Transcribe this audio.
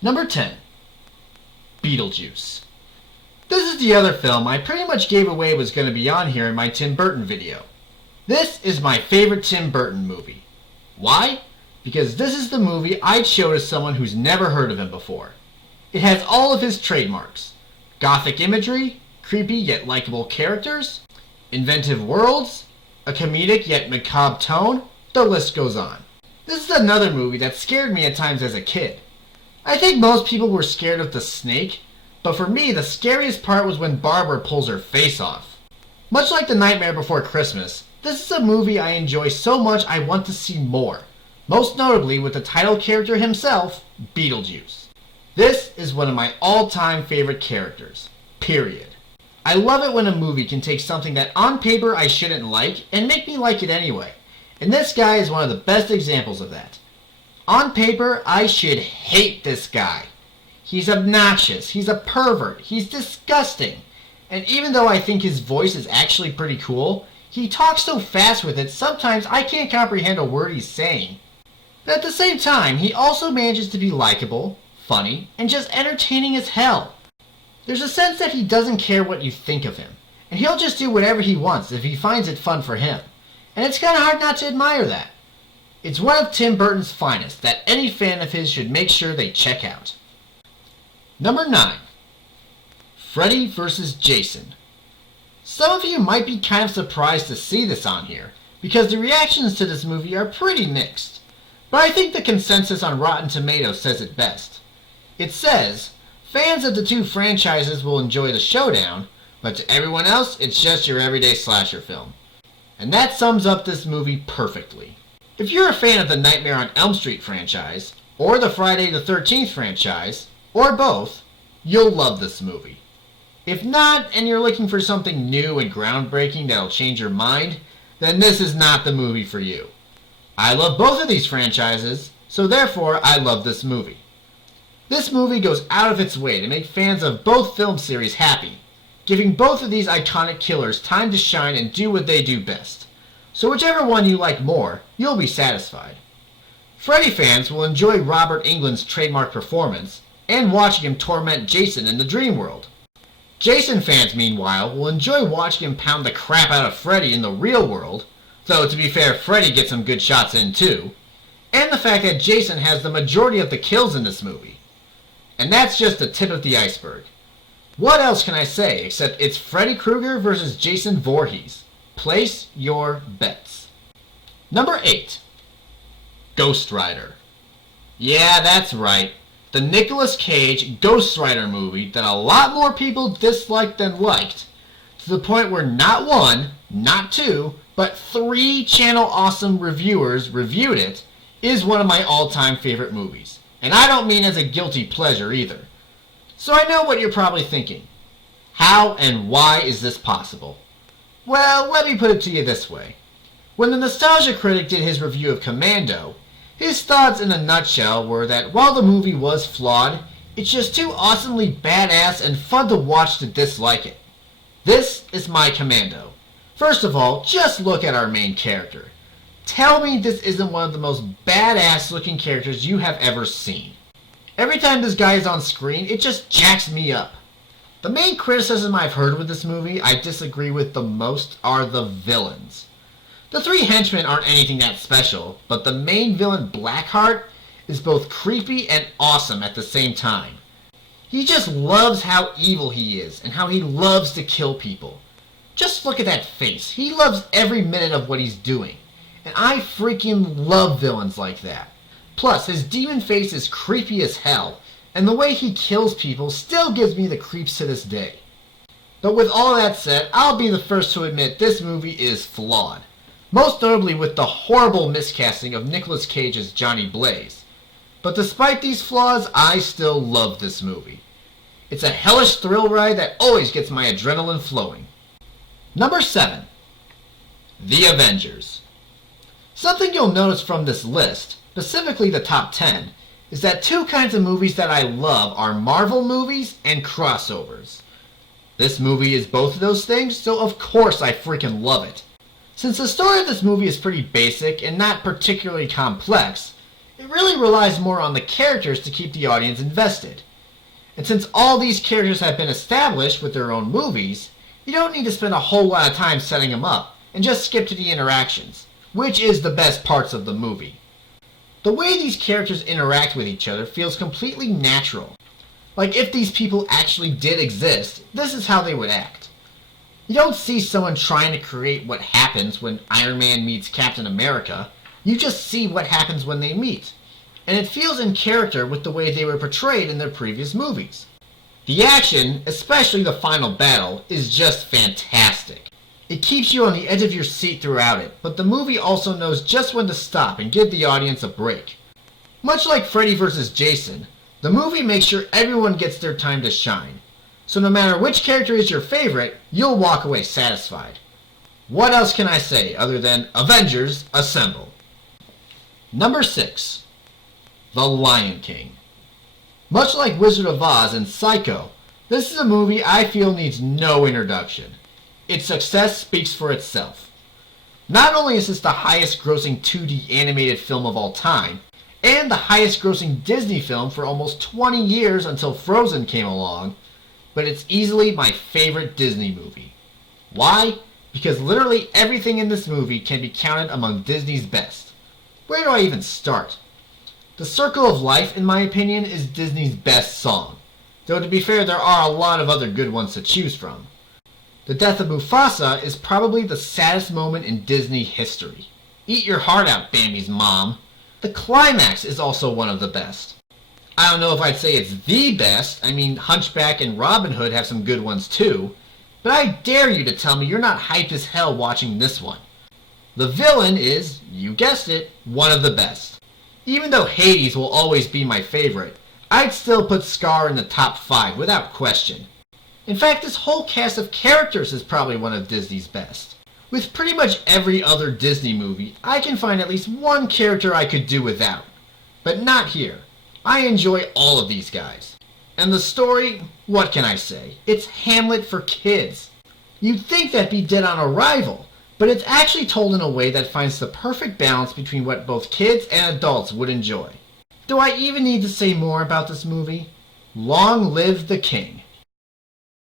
Number 10. Beetlejuice. This is the other film I pretty much gave away was going to be on here in my Tim Burton video. This is my favorite Tim Burton movie. Why? Because this is the movie I'd show to someone who's never heard of him before. It has all of his trademarks. Gothic imagery, creepy yet likable characters, inventive worlds, a comedic yet macabre tone, the list goes on. This is another movie that scared me at times as a kid. I think most people were scared of the snake, but for me the scariest part was when Barbara pulls her face off. Much like The Nightmare Before Christmas, this is a movie I enjoy so much I want to see more, most notably with the title character himself, Beetlejuice. This is one of my all-time favorite characters, period. I love it when a movie can take something that on paper I shouldn't like and make me like it anyway, and this guy is one of the best examples of that. On paper, I should hate this guy. He's obnoxious, he's a pervert, he's disgusting, and even though I think his voice is actually pretty cool, he talks so fast with it sometimes I can't comprehend a word he's saying. But at the same time, he also manages to be likable, funny, and just entertaining as hell. There's a sense that he doesn't care what you think of him, and he'll just do whatever he wants if he finds it fun for him. And it's kind of hard not to admire that. It's one of Tim Burton's finest that any fan of his should make sure they check out. Number 9. Freddy vs. Jason. Some of you might be kind of surprised to see this on here, because the reactions to this movie are pretty mixed. But I think the consensus on Rotten Tomatoes says it best. It says, fans of the two franchises will enjoy the showdown, but to everyone else, it's just your everyday slasher film. And that sums up this movie perfectly. If you're a fan of the Nightmare on Elm Street franchise, or the Friday the 13th franchise, or both, you'll love this movie. If not, and you're looking for something new and groundbreaking that'll change your mind, then this is not the movie for you. I love both of these franchises, so therefore I love this movie. This movie goes out of its way to make fans of both film series happy, giving both of these iconic killers time to shine and do what they do best. So whichever one you like more, you'll be satisfied. Freddy fans will enjoy Robert Englund's trademark performance, and watching him torment Jason in the dream world. Jason fans, meanwhile, will enjoy watching him pound the crap out of Freddy in the real world, though to be fair, Freddy gets some good shots in too, and the fact that Jason has the majority of the kills in this movie. And that's just the tip of the iceberg. What else can I say except it's Freddy Krueger versus Jason Voorhees. Place your bets. Number 8. Ghost Rider. Yeah, that's right. The Nicolas Cage Ghost Rider movie that a lot more people disliked than liked, to the point where not one, not two, but 3 Channel Awesome reviewers reviewed it, is one of my all-time favorite movies. And I don't mean as a guilty pleasure either. So I know what you're probably thinking. How and why is this possible? Well, let me put it to you this way. When the Nostalgia Critic did his review of Commando, his thoughts in a nutshell were that while the movie was flawed, it's just too awesomely badass and fun to watch to dislike it. This is my Commando. First of all, just look at our main character. Tell me this isn't one of the most badass looking characters you have ever seen. Every time this guy is on screen, it just jacks me up. The main criticism I've heard with this movie I disagree with the most are the villains. The 3 henchmen aren't anything that special, but the main villain, Blackheart, is both creepy and awesome at the same time. He just loves how evil he is and how he loves to kill people. Just look at that face. He loves every minute of what he's doing. And I freaking love villains like that. Plus, his demon face is creepy as hell, and the way he kills people still gives me the creeps to this day. But with all that said, I'll be the first to admit this movie is flawed. Most notably with the horrible miscasting of Nicolas Cage as Johnny Blaze. But despite these flaws, I still love this movie. It's a hellish thrill ride that always gets my adrenaline flowing. Number 7. The Avengers. Something you'll notice from this list, specifically the top 10, is that 2 kinds of movies that I love are Marvel movies and crossovers. This movie is both of those things, so of course I freaking love it. Since the story of this movie is pretty basic and not particularly complex, It really relies more on the characters to keep the audience invested. And since all these characters have been established with their own movies, you don't need to spend a whole lot of time setting them up, and just skip to the interactions, which is the best parts of the movie. The way these characters interact with each other feels completely natural. Like if these people actually did exist, this is how they would act. You don't see someone trying to create what happens when Iron Man meets Captain America. You just see what happens when they meet. And it feels in character with the way they were portrayed in their previous movies. The action, especially the final battle, is just fantastic. It keeps you on the edge of your seat throughout it, but the movie also knows just when to stop and give the audience a break. Much like Freddy vs. Jason, the movie makes sure everyone gets their time to shine. So no matter which character is your favorite, you'll walk away satisfied. What else can I say other than Avengers Assemble? Number 6. The Lion King. Much like Wizard of Oz and Psycho, this is a movie I feel needs no introduction. Its success speaks for itself. Not only is this the highest grossing 2D animated film of all time, and the highest grossing Disney film for almost 20 years until Frozen came along, but it's easily my favorite Disney movie. Why? Because literally everything in this movie can be counted among Disney's best. Where do I even start? The Circle of Life, in my opinion, is Disney's best song, though to be fair, there are a lot of other good ones to choose from. The death of Mufasa is probably the saddest moment in Disney history. Eat your heart out, Bambi's mom. The climax is also one of the best. I don't know if I'd say it's the best. I mean, Hunchback and Robin Hood have some good ones too, but I dare you to tell me you're not hyped as hell watching this one. The villain is, you guessed it, one of the best. Even though Hades will always be my favorite, I'd still put Scar in the top 5 without question. In fact, this whole cast of characters is probably one of Disney's best. With pretty much every other Disney movie, I can find at least one character I could do without. But not here. I enjoy all of these guys. And the story, what can I say? It's Hamlet for kids. You'd think that'd be dead on arrival, but it's actually told in a way that finds the perfect balance between what both kids and adults would enjoy. Do I even need to say more about this movie? Long live the king.